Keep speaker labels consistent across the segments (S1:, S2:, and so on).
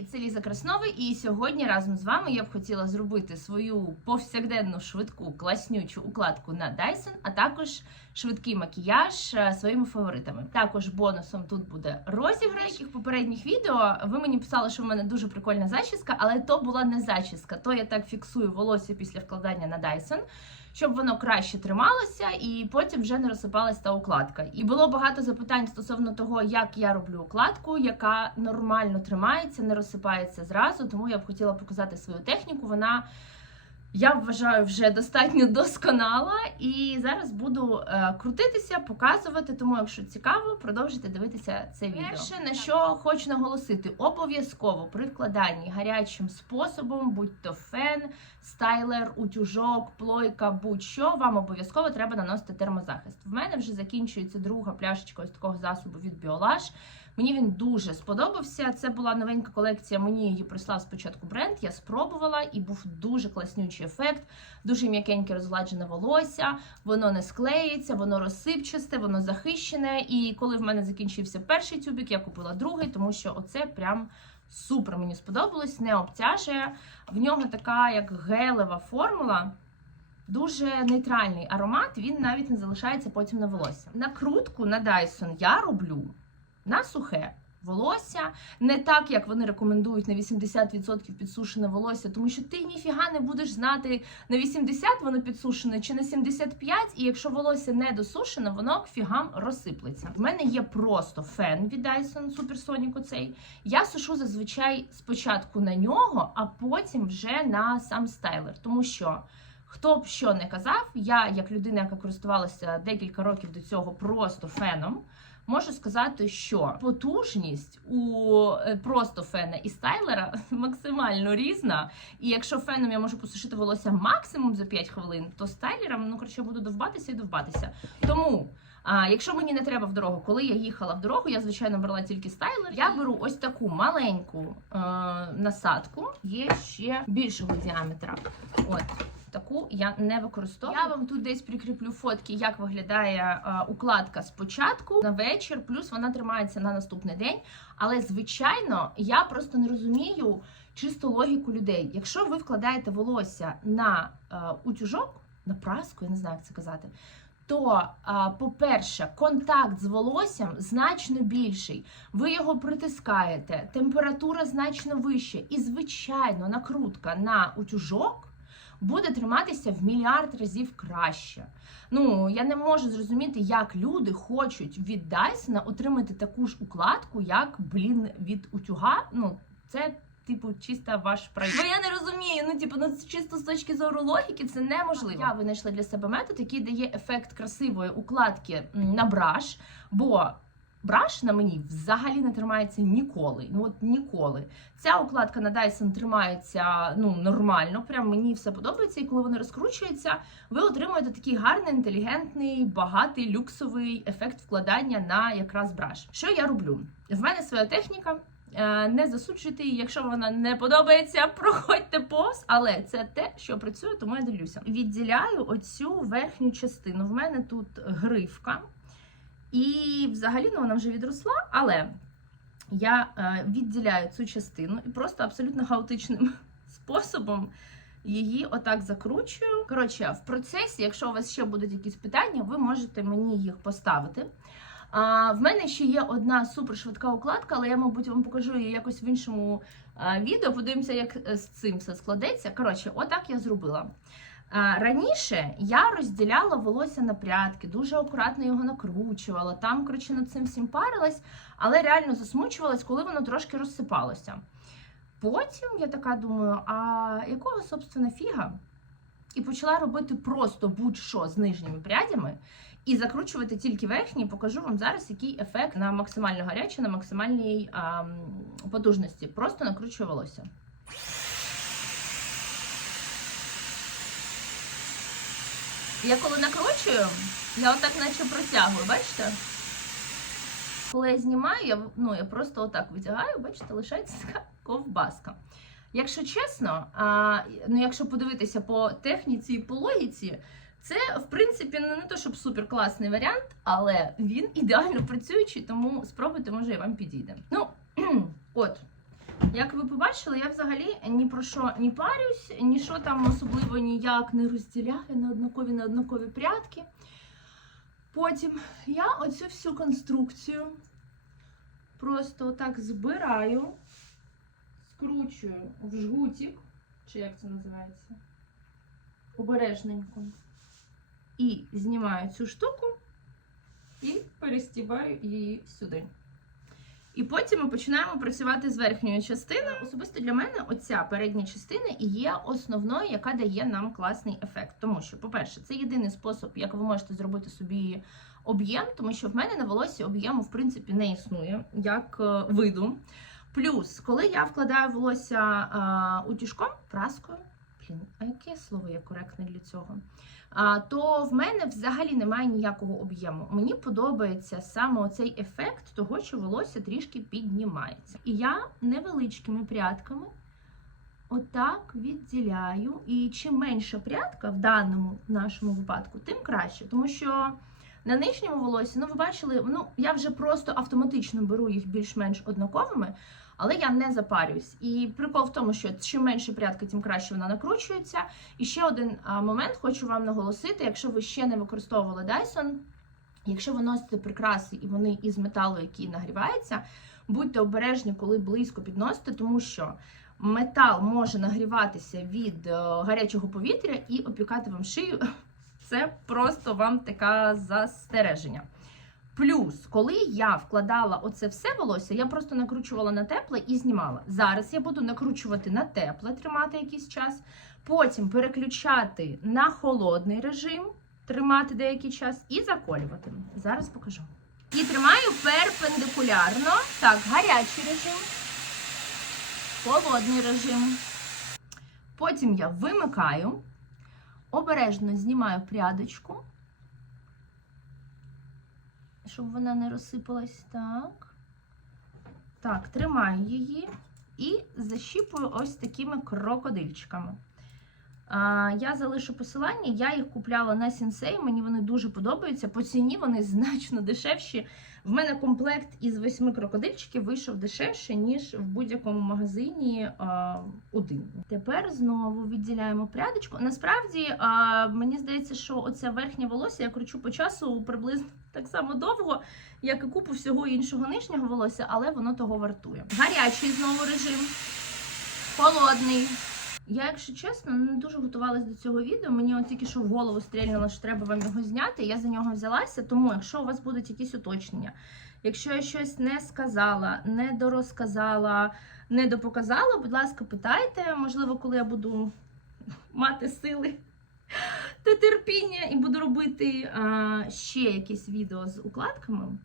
S1: Привіт, це Ліза Краснова, і сьогодні разом з вами я б хотіла зробити свою повсякденну швидку класнючу укладку на Dyson, а також швидкий макіяж е, своїми фаворитами. Також бонусом тут буде розіграш. В деяких попередніх відео ви мені писали, що в мене дуже прикольна зачіска, але то була не зачіска. То я так фіксую волосся після вкладання на Dyson. Щоб воно краще трималося і потім вже не розсипалась та укладка. І було багато запитань стосовно того, як я роблю укладку, яка нормально тримається, не розсипається зразу. Тому я б хотіла показати свою техніку. Вона я вважаю вже достатньо досконала, і зараз буду е, крутитися, показувати. Тому, якщо цікаво, продовжуйте дивитися це відео. Перше, на що хочу наголосити, обов'язково при вкладанні гарячим способом, будь то фен, стайлер, утюжок, плойка, будь-що, вам обов'язково треба наносити термозахист. В мене вже закінчується друга пляшечка ось такого засобу від Біолаш. Мені він дуже сподобався. Це була новенька колекція. Мені її прислав спочатку бренд. Я спробувала і був дуже класнючий ефект, дуже м'якеньке розгладжене волосся. Воно не склеїться, воно розсипчасте, воно захищене. І коли в мене закінчився перший тюбик, я купила другий, тому що оце прям. Супер мені сподобалось, не обтяжує. В нього така як гелева формула. Дуже нейтральний аромат, він навіть не залишається потім на волосся. Накрутку на Dyson я роблю на сухе волосся, не так, як вони рекомендують на 80% підсушене волосся, тому що ти ніфіга не будеш знати на 80 воно підсушене чи на 75, і якщо волосся не досушене, воно фігам розсиплеться. В мене є просто фен від Dyson Supersonic оцей. Я сушу зазвичай спочатку на нього, а потім вже на сам стайлер, тому що. Хто б що не казав, я, як людина, яка користувалася декілька років до цього просто феном, можу сказати, що потужність у е, просто фена і стайлера максимально різна. І якщо феном я можу посушити волосся максимум за 5 хвилин, то стайлером ну коротше буду довбатися і довбатися. Тому. А якщо мені не треба в дорогу, коли я їхала в дорогу, я звичайно брала тільки стайлер. Я беру ось таку маленьку е, насадку, є ще більшого діаметра. От таку я не використовую. Я вам тут десь прикріплю фотки, як виглядає е, укладка спочатку на вечір, плюс вона тримається на наступний день. Але звичайно, я просто не розумію чисто логіку людей. Якщо ви вкладаєте волосся на е, утюжок, на праску, я не знаю, як це казати. То, по-перше, контакт з волоссям значно більший. Ви його притискаєте, температура значно вища. І, звичайно, накрутка на утюжок буде триматися в мільярд разів краще. Ну, я не можу зрозуміти, як люди хочуть від Dyson отримати таку ж укладку, як, блін, від утюга. Ну, це. Типу, чисто ваш проєкт. Бо я не розумію. Ну, типу, ну чисто з точки зору логіки, це неможливо. Я винайшла для себе метод, який дає ефект красивої укладки на браш, бо браш на мені взагалі не тримається ніколи. Ну от ніколи. Ця укладка на Dyson тримається ну нормально. Прям мені все подобається. І коли вони розкручуються, ви отримуєте такий гарний, інтелігентний, багатий люксовий ефект вкладання на якраз браш. Що я роблю? В мене своя техніка. Е, Не засуджуйте її, якщо вона не подобається, проходьте повз, але це те, що працює, тому я дивлюся. Відділяю оцю верхню частину. В мене тут гривка, і взагалі ну, вона вже відросла, але я е, відділяю цю частину і просто абсолютно хаотичним способом її отак закручую. Коротше, в процесі, якщо у вас ще будуть якісь питання, ви можете мені їх поставити. А, В мене ще є одна супершвидка укладка, але я, мабуть, вам покажу її якось в іншому а, відео. Подивимося, як е, з цим все складеться. Коротше, отак я зробила. Раніше я розділяла волосся на прядки, дуже акуратно його накручувала. Там, коротше, над цим всім парилась, але реально засмучувалась, коли воно трошки розсипалося. Потім я така думаю: а якого, собственно, фіга? І почала робити просто будь-що з нижніми прядями і закручувати тільки верхні. Покажу вам зараз, який ефект на максимально гаряче, на максимальній а, потужності. Просто накручую волосся. Я коли накручую, я отак наче протягую, бачите? Коли я знімаю, я, ну, я просто отак витягаю, бачите, лишається така ковбаска. Якщо чесно, а, ну якщо подивитися по техніці і по логіці, це в принципі ну, не то, щоб супер класний варіант, але він ідеально працюючий, тому спробуйте, може і вам підійде. Ну, от. Як ви побачили, я взагалі ні про що не парюсь, нічого там особливо ніяк не розділяю на однакові на однакові прядки. Потім я оцю всю конструкцію просто отак збираю, скручую в жгутик, чи як це називається, обережненько. І знімаю цю штуку і перестібаю її сюди. І потім ми починаємо працювати з верхньою частиною. Особисто для мене оця передня частина і є основною, яка дає нам класний ефект. Тому що, по-перше, це єдиний спосіб, як ви можете зробити собі об'єм, тому що в мене на волосі об'єму в принципі не існує як е, виду. Плюс, коли я вкладаю волосся а, утюжком, праскою, блін, а яке слово є коректне для цього? То в мене взагалі немає ніякого об'єму. Мені подобається саме цей ефект того, що волосся трішки піднімається. І я невеличкими прядками отак відділяю. І чим менша прядка в даному нашому випадку, тим краще. Тому що на нижньому волосі, ну ви бачили, ну я вже просто автоматично беру їх більш-менш однаковими. Але я не запарююсь. І прикол в тому, що чим менше прядка, тим краще вона накручується. І ще один момент хочу вам наголосити: якщо ви ще не використовували Dyson, якщо ви носите прикраси і вони із металу, який нагрівається, будьте обережні, коли близько підносите, тому що метал може нагріватися від е, гарячого повітря і опікати вам шию. Це просто вам таке застереження. Плюс, коли я вкладала оце все волосся, я просто накручувала на тепле і знімала. Зараз я буду накручувати на тепле, тримати якийсь час, потім переключати на холодний режим, тримати деякий час і заколювати. Зараз покажу. І тримаю перпендикулярно. Так, гарячий режим, холодний режим. Потім я вимикаю, обережно знімаю прядочку щоб вона не розсипалась. Так. Так, тримаю її і защіпую ось такими крокодильчиками. Я залишу посилання, я їх купляла на сінсей, мені вони дуже подобаються. По ціні вони значно дешевші. В мене комплект із восьми крокодильчиків вийшов дешевше, ніж в будь-якому магазині а, один. Тепер знову відділяємо прядочку. Насправді, а, мені здається, що оця верхня волосся я кручу по часу приблизно так само довго, як і купу всього іншого нижнього волосся, але воно того вартує. Гарячий знову режим, холодний. Я, якщо чесно, не дуже готувалась до цього відео. Мені от тільки що в голову стрільнуло, що треба вам його зняти. Я за нього взялася. Тому, якщо у вас будуть якісь уточнення, якщо я щось не сказала, не дорозказала, не допоказала, будь ласка, питайте. Можливо, коли я буду мати сили та терпіння і буду робити а, ще якісь відео з укладками.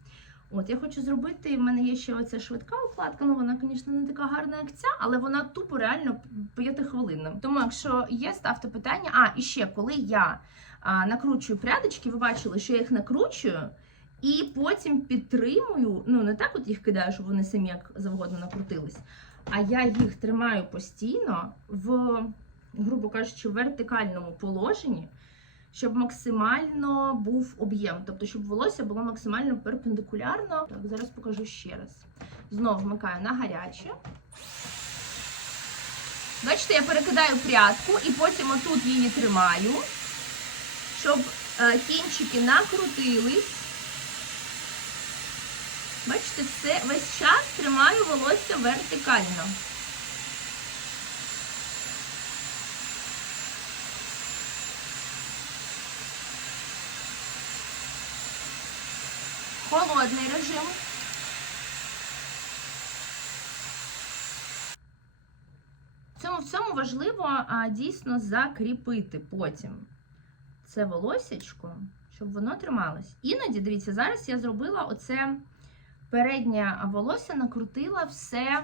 S1: От, я хочу зробити, в мене є ще оця швидка укладка, ну вона, звісно, не така гарна, як ця, але вона тупо реально п'ятихвилинна. Тому, якщо є, ставте питання. А, і ще, коли я а, накручую прядочки, ви бачили, що я їх накручую і потім підтримую, ну не так от їх кидаю, щоб вони самі як завгодно накрутились, а я їх тримаю постійно в, грубо кажучи, вертикальному положенні щоб максимально був об'єм, тобто, щоб волосся було максимально перпендикулярно. Так, зараз покажу ще раз. Знову вмикаю на гаряче. Бачите, я перекидаю прядку і потім отут її тримаю, щоб е, кінчики накрутились. Бачите, все весь час тримаю волосся вертикально. Холодний режим. В цьому, в цьому важливо а, дійсно закріпити потім це волосячко, щоб воно трималось. Іноді, дивіться, зараз я зробила оце переднє волосся, накрутила все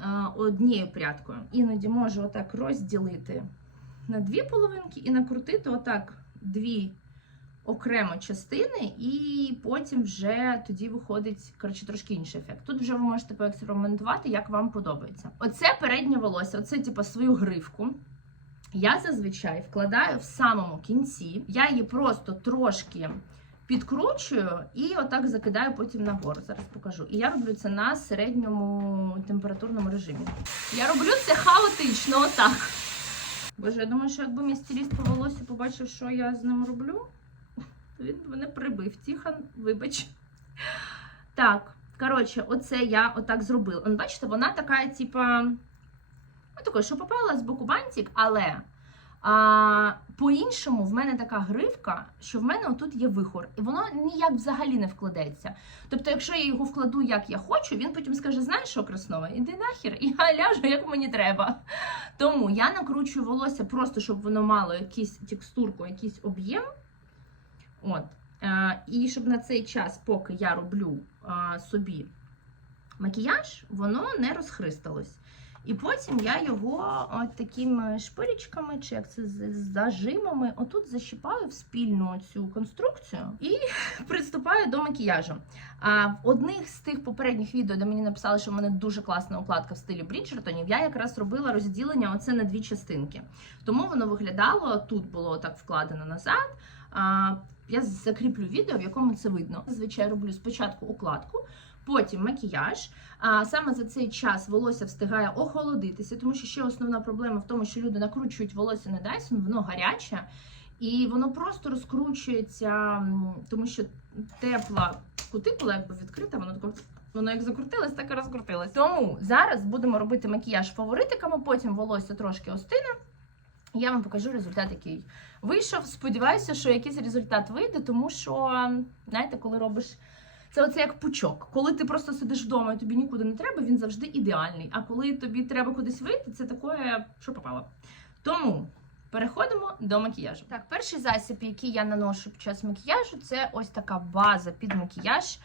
S1: а, однією прядкою. Іноді можу отак розділити на дві половинки і накрутити отак дві окремо частини, і потім вже тоді виходить коротше, трошки інший ефект. Тут вже ви можете поекспериментувати, як вам подобається. Оце переднє волосся, оце типу свою гривку. Я зазвичай вкладаю в самому кінці. Я її просто трошки підкручую і отак закидаю потім нагору. Зараз покажу. І я роблю це на середньому температурному режимі. Я роблю це хаотично, отак. Боже, я думаю, що якби мій стиліст по волосю побачив, що я з ним роблю, він мене прибив. Тіхан, вибач. Так, коротше, оце я отак зробила. Он, бачите, вона така, типа. Ну, такою, що попала з боку бантик, але а, по-іншому в мене така гривка, що в мене отут є вихор, і воно ніяк взагалі не вкладеться. Тобто, якщо я його вкладу як я хочу, він потім скаже: знаєш що, Краснова, іди нахер, і я ляжу, як мені треба. Тому я накручую волосся просто, щоб воно мало якусь текстурку, якийсь об'єм. От. Е, і щоб на цей час, поки я роблю е, собі макіяж, воно не розхристалось. І потім я його от такими шпилечками, чи як це з зажимами, отут защіпаю в спільну цю конструкцію і приступаю до макіяжу. А в одних з тих попередніх відео, де мені написали, що в мене дуже класна укладка в стилі Бріджертонів, я якраз робила розділення оце на дві частинки. Тому воно виглядало, тут було так вкладено назад. Я закріплю відео, в якому це видно. Зазвичай роблю спочатку укладку, потім макіяж. А саме за цей час волосся встигає охолодитися, тому що ще основна проблема в тому, що люди накручують волосся на Dyson, воно гаряче. І воно просто розкручується, тому що тепла кутикула якби відкрита, воно тако, воно як закрутилось, так і розкрутилось. Тому зараз будемо робити макіяж фаворитиками, потім волосся трошки остине. Я вам покажу результат, який вийшов. Сподіваюся, що якийсь результат вийде, тому що, знаєте, коли робиш. Це оце як пучок. Коли ти просто сидиш вдома і тобі нікуди не треба, він завжди ідеальний. А коли тобі треба кудись вийти, це таке, що попало. Тому переходимо до макіяжу. Так, перший засіб, який я наношу під час макіяжу, це ось така база під макіяж.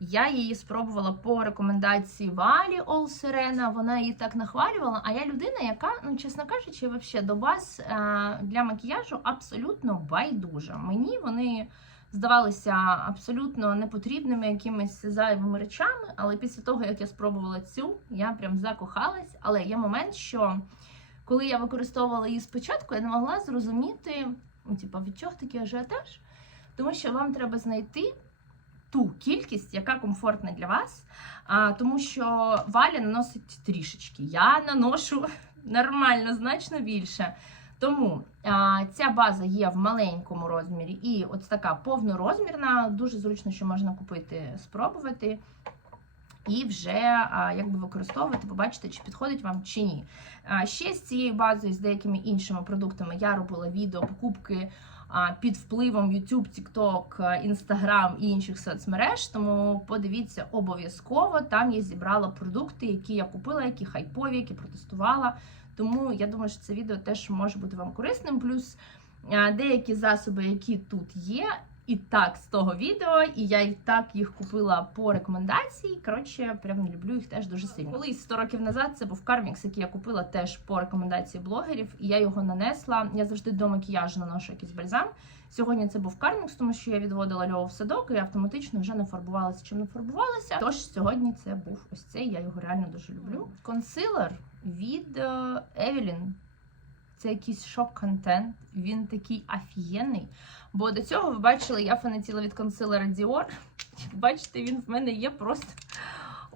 S1: Я її спробувала по рекомендації Валі Ол Сирена. Вона її так нахвалювала. А я людина, яка, ну чесно кажучи, вообще до баз е, для макіяжу абсолютно байдужа. Мені вони здавалися абсолютно непотрібними якимись зайвими речами. Але після того, як я спробувала цю, я прям закохалась. Але є момент, що коли я використовувала її спочатку, я не могла зрозуміти, ну, типу, від чого такий ажіотаж, тому що вам треба знайти. Ту кількість, яка комфортна для вас, а, тому що Валя наносить трішечки. Я наношу нормально, значно більше. Тому а, ця база є в маленькому розмірі, і ось така повнорозмірна, дуже зручно, що можна купити, спробувати. І вже а, якби використовувати, побачите, чи підходить вам чи ні. А, ще з цією базою, з деякими іншими продуктами, я робила відео покупки під впливом YouTube, TikTok, Instagram і інших соцмереж. Тому подивіться обов'язково. Там я зібрала продукти, які я купила, які хайпові, які протестувала. Тому я думаю, що це відео теж може бути вам корисним. Плюс деякі засоби, які тут є, і так з того відео, і я і так їх купила по рекомендації. Коротше, прям люблю їх теж дуже сильно. Колись 100 років назад це був кармікс, який я купила теж по рекомендації блогерів, і я його нанесла. Я завжди до макіяжу наношу якийсь бальзам. Сьогодні це був кармікс, тому що я відводила Льову в садок і автоматично вже не фарбувалася, чим не фарбувалася. Тож сьогодні це був ось цей. Я його реально дуже люблю. Консилер від Евелін. Це якийсь шок-контент. Він такий офігенний. Бо до цього ви бачили, я фанатіла від консилера Dior. Бачите, він в мене є просто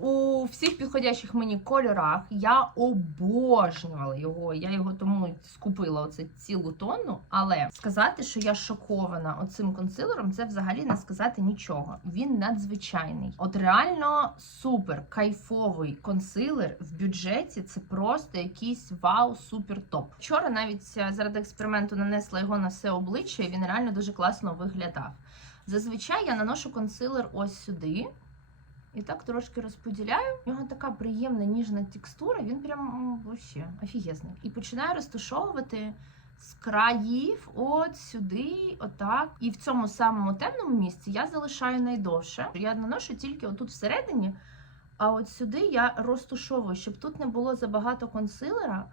S1: у всіх підходящих мені кольорах. Я обожнювала його. Я його тому скупила оце цілу тонну. Але сказати, що я шокована оцим консилером, це взагалі не сказати нічого. Він надзвичайний. От реально супер кайфовий консилер в бюджеті. Це просто якийсь вау, супер топ. Вчора навіть заради експерименту нанесла його на все обличчя, і він реально дуже класно виглядав. Зазвичай я наношу консилер ось сюди. І так трошки розподіляю. У нього така приємна ніжна текстура, він прям вообще офігезний. І починаю розташовувати з країв от сюди, отак. І в цьому самому темному місці я залишаю найдовше. Я наношу тільки отут всередині, а от сюди я розташовую, щоб тут не було забагато консилера,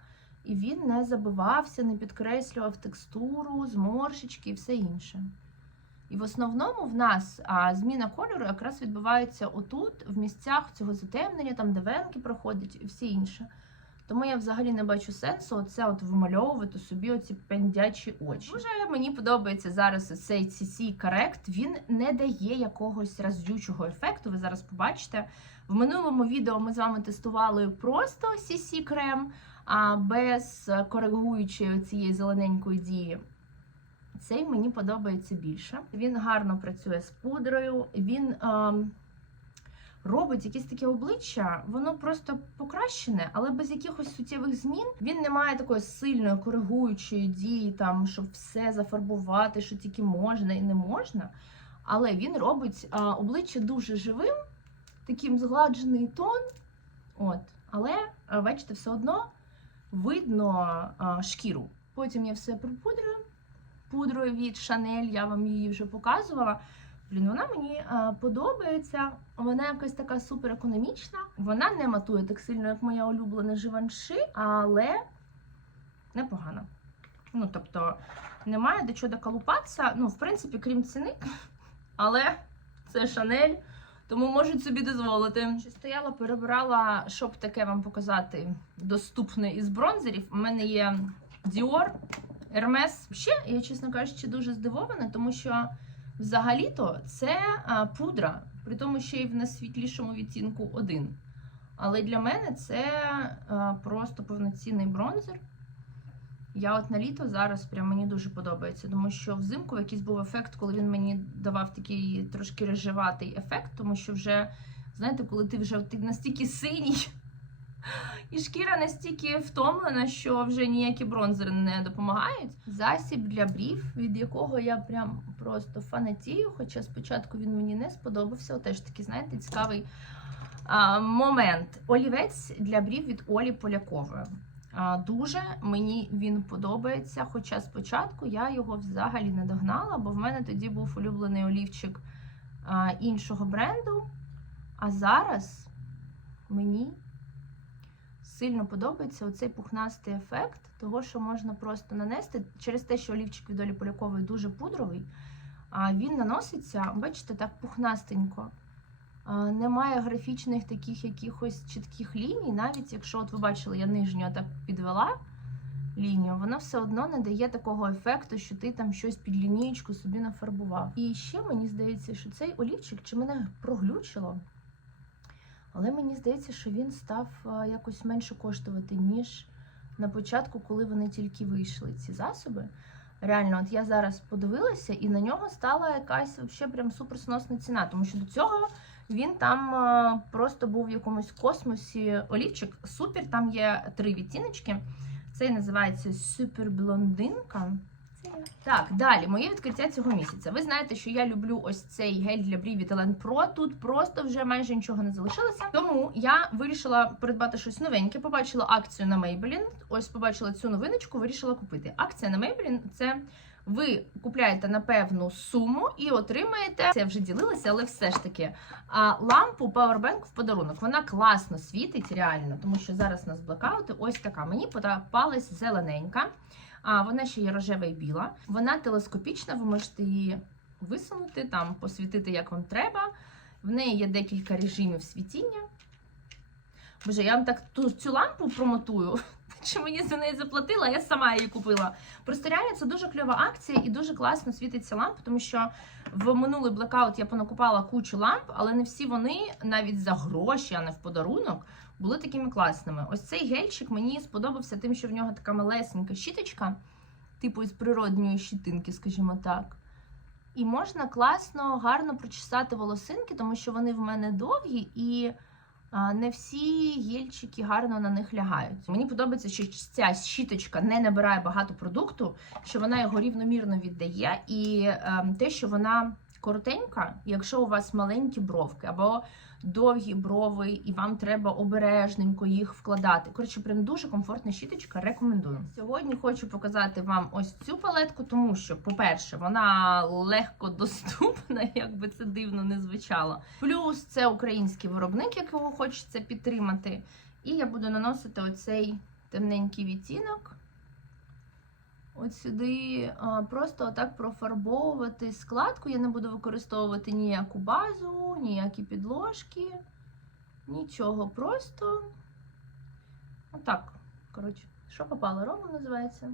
S1: і він не забивався, не підкреслював текстуру, зморшечки і все інше. І в основному в нас а, зміна кольору якраз відбувається отут, в місцях цього затемнення, там де венки проходять і все інше. Тому я взагалі не бачу сенсу оце от вимальовувати собі оці пендячі очі. Дуже мені подобається зараз цей CC Correct. Він не дає якогось разючого ефекту. Ви зараз побачите. В минулому відео ми з вами тестували просто CC крем, а без коригуючої цієї зелененької дії. Цей мені подобається більше. Він гарно працює з пудрою. Він ем, робить якесь таке обличчя, воно просто покращене, але без якихось суттєвих змін. Він не має такої сильної коригуючої дії, там щоб все зафарбувати, що тільки можна і не можна. Але він робить а, обличчя дуже живим, таким згладжений тон. От, але бачите, все одно видно а, шкіру. Потім я все припудрюю. Пудрою від Chanel, я вам її вже показувала. Блін, вона мені а, подобається. Вона якась така супер економічна. Вона не матує так сильно, як моя улюблена Живанши, але непогана. Ну, тобто, немає до чого доколупатися. Ну, в принципі, крім ціни. Але це Шанель, тому можуть собі дозволити. Чи стояла, перебирала, щоб таке вам показати доступне із бронзерів. У мене є Dior, Hermes. Ще, я, чесно кажучи, дуже здивована, тому що взагалі-то це пудра, при тому, що і в найсвітлішому відтінку один. Але для мене це просто повноцінний бронзер. Я от на літо зараз прям мені дуже подобається, тому що взимку якийсь був ефект, коли він мені давав такий трошки режеватий ефект, тому що вже, знаєте, коли ти вже ти настільки синій, і шкіра настільки втомлена, що вже ніякі бронзери не допомагають. Засіб для брів, від якого я прям просто фанатію, хоча спочатку він мені не сподобався. Теж такий, знаєте, цікавий а, момент. Олівець для брів від Олі Полякової. Дуже мені він подобається. Хоча спочатку я його взагалі не догнала, бо в мене тоді був улюблений олівчик а, іншого бренду. А зараз мені сильно подобається оцей пухнастий ефект, того, що можна просто нанести через те, що олівчик від Олі Полякової дуже пудровий. А він наноситься, бачите, так пухнастенько. Немає графічних таких якихось чітких ліній, навіть якщо от ви бачили, я нижню так підвела лінію, вона все одно не дає такого ефекту, що ти там щось під лінієчку собі нафарбував. І ще мені здається, що цей олівчик чи мене проглючило, але мені здається, що він став якось менше коштувати, ніж на початку, коли вони тільки вийшли, ці засоби. Реально, от я зараз подивилася, і на нього стала якась вообще прям суперсносна ціна, тому що до цього. Він там е, просто був в якомусь космосі олівчик. Супер, там є три відтіночки. Цей називається Суперблондинка. Так, далі, моє відкриття цього місяця. Ви знаєте, що я люблю ось цей гель для брів від Елен. Тут просто вже майже нічого не залишилося. Тому я вирішила придбати щось новеньке. Побачила акцію на Maybelline. Ось побачила цю новиночку, вирішила купити. Акція на Maybelline – це ви купляєте на певну суму і отримаєте, це я вже ділилася, але все ж таки лампу Powerbank в подарунок. Вона класно світить, реально, тому що зараз у нас блокаути. Ось така. Мені попалась зелененька, а вона ще є рожева і біла. Вона телескопічна, ви можете її висунути, там посвітити як вам треба. В неї є декілька режимів світіння. Боже, я вам так ту цю лампу промотую. Що мені за неї заплатила, я сама її купила. Просто реально це дуже кльова акція і дуже класно світиться лампа, тому що в минулий блекаут я понакупала кучу ламп, але не всі вони навіть за гроші, а не в подарунок, були такими класними. Ось цей гельчик мені сподобався тим, що в нього така малесенька щіточка, типу із природньої щітинки, скажімо так. І можна класно, гарно прочесати волосинки, тому що вони в мене довгі і. Не всі гільчики гарно на них лягають. Мені подобається, що ця щіточка не набирає багато продукту, що вона його рівномірно віддає, і е, те, що вона коротенька, якщо у вас маленькі бровки або довгі брови, і вам треба обережненько їх вкладати. Коротше, прям дуже комфортна щіточка. Рекомендую. Сьогодні хочу показати вам ось цю палетку, тому що, по-перше, вона легко доступна, як би це дивно не звучало. Плюс це український виробник, якого хочеться підтримати. І я буду наносити оцей темненький відтінок. От сюди а, просто отак профарбовувати складку. Я не буду використовувати ніяку базу, ніякі підложки, нічого. Просто отак Коротше, що попало, Рома називається.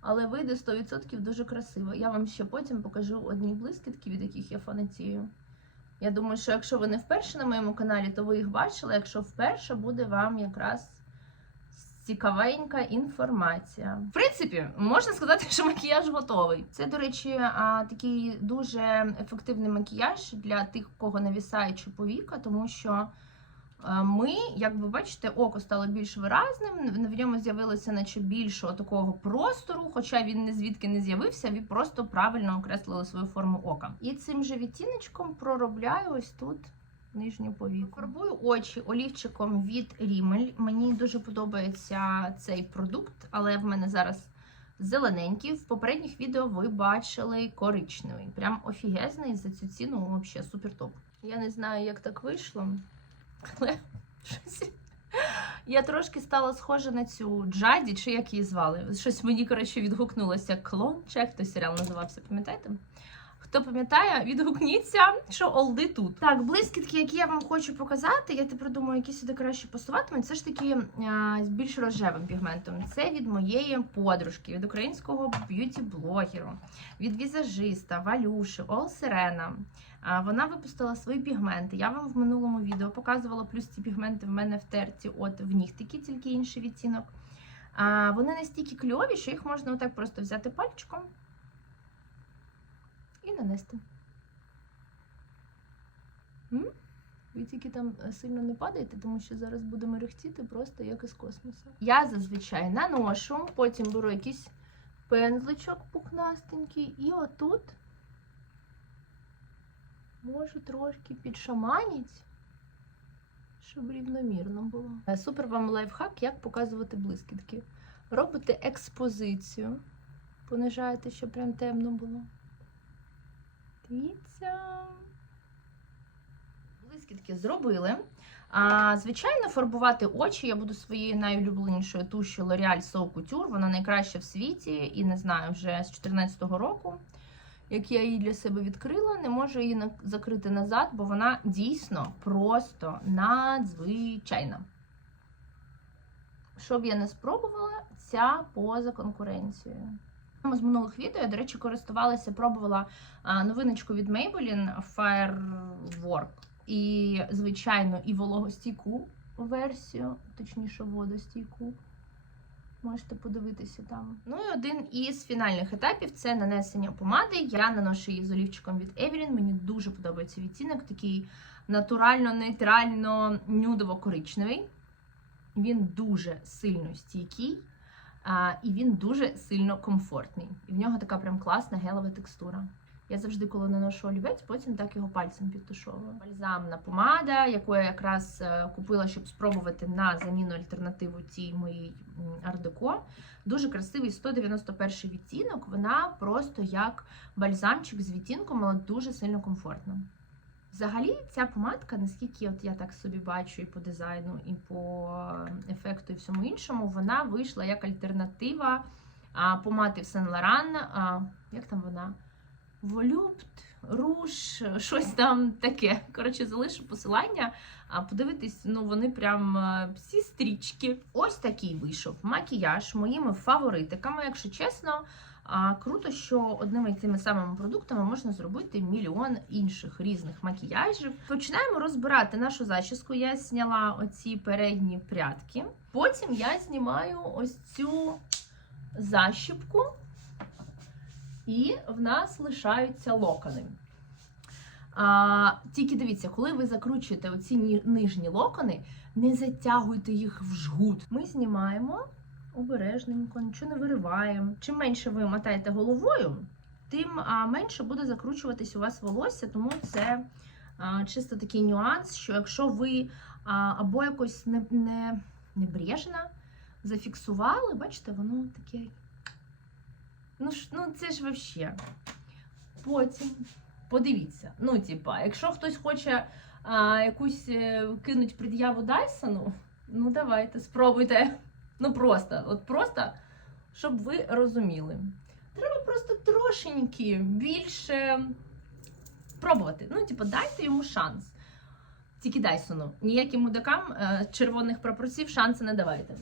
S1: Але вийде 100% дуже красиво. Я вам ще потім покажу одні блискітки, від яких я фанатію. Я думаю, що якщо ви не вперше на моєму каналі, то ви їх бачили. Якщо вперше, буде вам якраз цікавенька інформація. В принципі, можна сказати, що макіяж готовий. Це, до речі, такий дуже ефективний макіяж для тих, у кого навісаючи повіка, тому що. Ми, як ви бачите, око стало більш виразним. В ньому з'явилося наче більшого такого простору, хоча він не звідки не з'явився, ви просто правильно окреслили свою форму ока. І цим же відтіночком проробляю ось тут нижню повіку. Фарбую очі олівчиком від Rimmel. Мені дуже подобається цей продукт, але в мене зараз зелененький. В попередніх відео ви бачили коричневий. Прям офігезний за цю ціну взагалі супер топ. Я не знаю, як так вийшло, але щось. Я трошки стала схожа на цю Джаді, чи як її звали. Щось мені, коротше, відгукнулося клон, чи як той серіал називався, пам'ятаєте? Хто пам'ятає, відгукніться, що олди тут. Так, блискітки, які я вам хочу показати, я тепер думаю, які сюди краще пасуватимуть. Це ж таки а, з більш рожевим пігментом. Це від моєї подружки, від українського б'юті-блогеру, від візажиста, Валюши, Ол Сирена. Вона випустила свої пігменти. Я вам в минулому відео показувала, плюс ці пігменти в мене в терці, от в нігтики, тільки інший відтінок. А, Вони настільки кльові, що їх можна отак просто взяти пальчиком і нанести. М? Ви тільки там е, сильно не падайте, тому що зараз буде мерехтіти просто як із космосу. Я зазвичай наношу, потім беру якийсь пензличок пухнастенький, і отут можу трошки підшаманіть, щоб рівномірно було. Е, Супер вам лайфхак, як показувати блискітки. Робите експозицію, понижаєте, щоб прям темно було. Дивіться. Блискітки зробили. А, звичайно, фарбувати очі я буду своєю найулюбленішою тушю L'Oreal So Couture. Вона найкраща в світі, і не знаю, вже з 2014 року, як я її для себе відкрила, не можу її закрити назад, бо вона дійсно просто надзвичайна. Щоб я не спробувала, ця поза конкуренцією. З минулих відео я, до речі, користувалася, пробувала новиночку від Maybelline Firework. І, звичайно, і вологостійку версію, точніше, водостійку. Можете подивитися там. Ну і один із фінальних етапів це нанесення помади. Я наношу її з олівчиком від Evelyn. Мені дуже подобається відтінок, такий натурально-нейтрально нюдово-коричневий. Він дуже сильно стійкий. А, і він дуже сильно комфортний. І в нього така прям класна гелева текстура. Я завжди, коли наношу олівець, потім так його пальцем підтушовую. Бальзамна помада, яку я якраз е, купила, щоб спробувати на заміну альтернативу цій моїй ардеко. Дуже красивий 191 відтінок. Вона просто як бальзамчик з відтінком, але дуже сильно комфортна. Взагалі, ця помадка, наскільки от я так собі бачу і по дизайну, і по ефекту, і всьому іншому, вона вийшла як альтернатива помади в Сен Лоран. Як там вона? Волюпт, руш, щось там таке. Коротше, залишу посилання. А подивитись, ну вони прям всі стрічки. Ось такий вийшов макіяж моїми фаворитиками, якщо чесно. А круто, що одними цими самими продуктами можна зробити мільйон інших різних макіяжів. Починаємо розбирати нашу зачіску. Я зняла оці передні прядки. Потім я знімаю ось цю защіпку, і в нас лишаються локони. А, Тільки дивіться, коли ви закручуєте оці ні- нижні локони, не затягуйте їх в жгут. Ми знімаємо обережненько, нічого не вириваємо. Чим менше ви мотаєте головою, тим менше буде закручуватись у вас волосся, тому це чисто такий нюанс, що якщо ви або якось не, не, небрежно зафіксували, бачите, воно таке. Ну, ну це ж вообще. Потім подивіться. Ну, типа, якщо хтось хоче а, якусь е, кинуть пред'яву Дайсону, ну давайте, спробуйте. Ну просто, от просто, щоб ви розуміли. Треба просто трошеньки більше пробувати. Ну, типу, дайте йому шанс. Тільки Дайсону. Ніяким мудакам е, червоних прапорців шанси не давайте.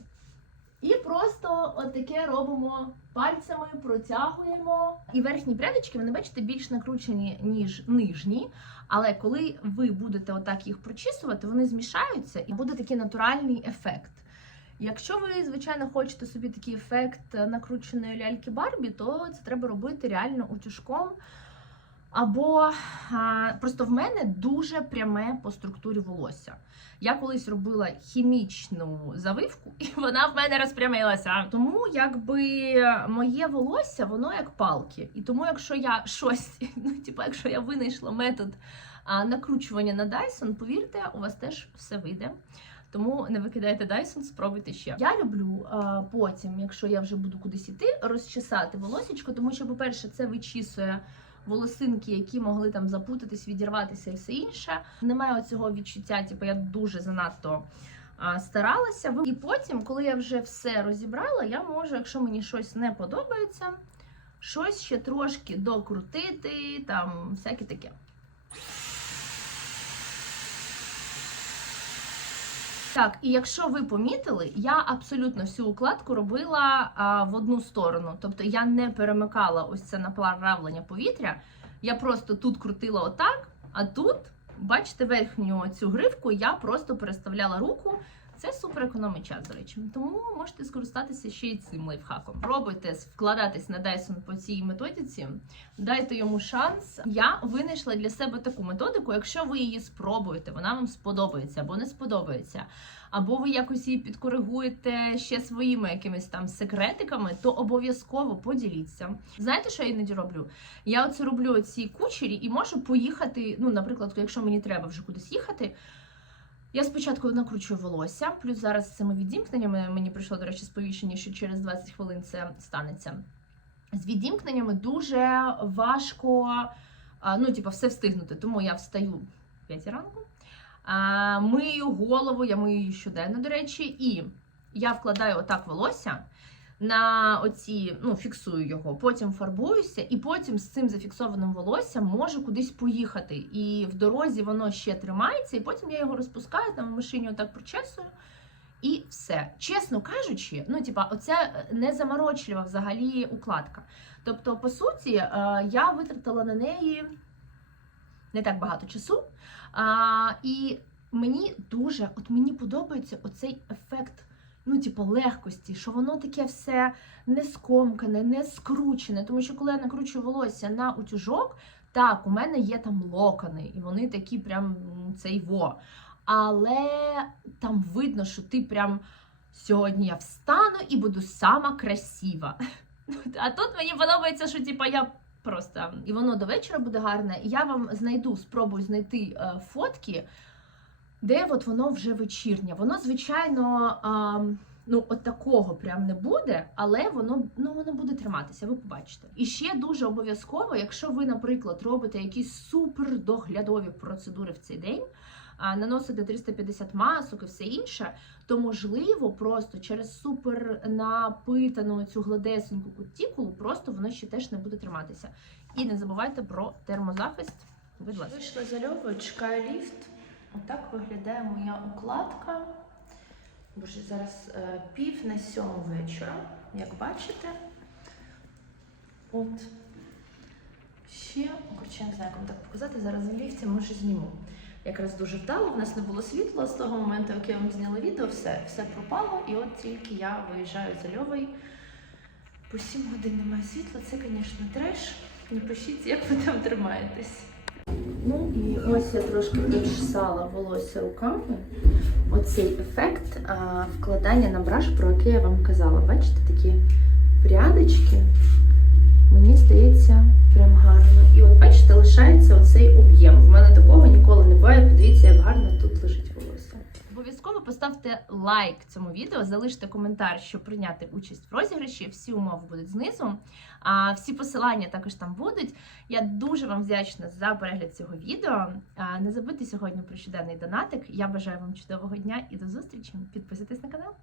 S1: І просто от таке робимо пальцями, протягуємо. І верхні прядочки, вони бачите, більш накручені, ніж нижні. Але коли ви будете отак їх прочісувати, вони змішаються і буде такий натуральний ефект. Якщо ви, звичайно, хочете собі такий ефект накрученої ляльки Барбі, то це треба робити реально утюжком. Або а, просто в мене дуже пряме по структурі волосся. Я колись робила хімічну завивку, і вона в мене розпрямилася. Тому якби моє волосся, воно як палки. І тому, якщо я щось, ну типу, якщо я винайшла метод а, накручування на Dyson, повірте, у вас теж все вийде. Тому не викидайте Dyson, спробуйте ще. Я люблю а, потім, якщо я вже буду кудись іти, розчесати волосечко, тому що, по-перше, це вичісує волосинки, які могли там запутатись, відірватися і все інше. Немає цього відчуття, типу я дуже занадто а, старалася. І потім, коли я вже все розібрала, я можу, якщо мені щось не подобається, щось ще трошки докрутити, там всяке таке. Так, і якщо ви помітили, я абсолютно всю укладку робила а, в одну сторону. Тобто я не перемикала ось це направлення повітря. Я просто тут крутила отак, а тут, бачите, верхню цю гривку я просто переставляла руку. Це супер економить час, до речі. Тому можете скористатися ще й цим лайфхаком. Пробуйте вкладатись на Dyson по цій методиці, дайте йому шанс. Я винайшла для себе таку методику. Якщо ви її спробуєте, вона вам сподобається або не сподобається, або ви якось її підкоригуєте ще своїми якимись там секретиками, то обов'язково поділіться. Знаєте, що я іноді роблю? Я оце роблю ці кучері і можу поїхати. Ну, наприклад, якщо мені треба вже кудись їхати. Я спочатку накручую волосся, плюс зараз з цими відімкненнями мені прийшло, до речі, сповіщення, що через 20 хвилин це станеться. З відімкненнями дуже важко, ну, типу, все встигнути. Тому я встаю в 5 ранку, мию голову, я мию її щоденно, до речі, і я вкладаю отак волосся. На оці, ну, фіксую його, потім фарбуюся, і потім з цим зафіксованим волоссям можу кудись поїхати. І в дорозі воно ще тримається, і потім я його розпускаю, там в машині отак прочесую. І все. Чесно кажучи, ну, типа, оце незаморочлива взагалі укладка. Тобто, по суті, е, я витратила на неї не так багато часу. І мені дуже, от мені подобається оцей ефект ну, типу, легкості, що воно таке все не скомкане, не скручене. Тому що коли я накручую волосся на утюжок, так, у мене є там локони, і вони такі прям цей во. Але там видно, що ти прям сьогодні я встану і буду сама красива. А тут мені подобається, що типу, я просто і воно до вечора буде гарне. І я вам знайду, спробую знайти е, фотки де от воно вже вечірнє. Воно, звичайно, ну, от такого прям не буде, але воно ну, воно буде триматися, ви побачите. І ще дуже обов'язково, якщо ви, наприклад, робите якісь супер доглядові процедури в цей день, а, наносите 350 масок і все інше, то можливо просто через супер напитану цю гладесеньку кутікулу, просто воно ще теж не буде триматися. І не забувайте про термозахист. Будь ласка. Вийшла за Льовою, чекаю ліфт. Отак виглядає моя укладка. Боже, зараз е, пів на сьому вечора, як бачите. От. Ще, коротше, не знаю, як вам так показати, зараз на ліфті може зніму. Якраз дуже вдало, в нас не було світла з того моменту, як я вам зняла відео, все, все пропало. І от тільки я виїжджаю за Льовою. По 7 годин немає світла, це, звісно, треш. Напишіть, як ви там тримаєтесь. Ну і ось я трошки причесала волосся руками. Оцей ефект а, вкладання на браш, про який я вам казала. Бачите, такі прядочки. Мені здається, прям гарно. І от бачите, лишається оцей об'єм. В мене такого ніколи не буває. Подивіться, як гарно тут лежить поставте лайк цьому відео, залиште коментар, щоб прийняти участь в розіграші. Всі умови будуть знизу. А всі посилання також там будуть. Я дуже вам вдячна за перегляд цього відео. Не забудьте сьогодні про щоденний донатик. Я бажаю вам чудового дня і до зустрічі. Підписуйтесь на канал.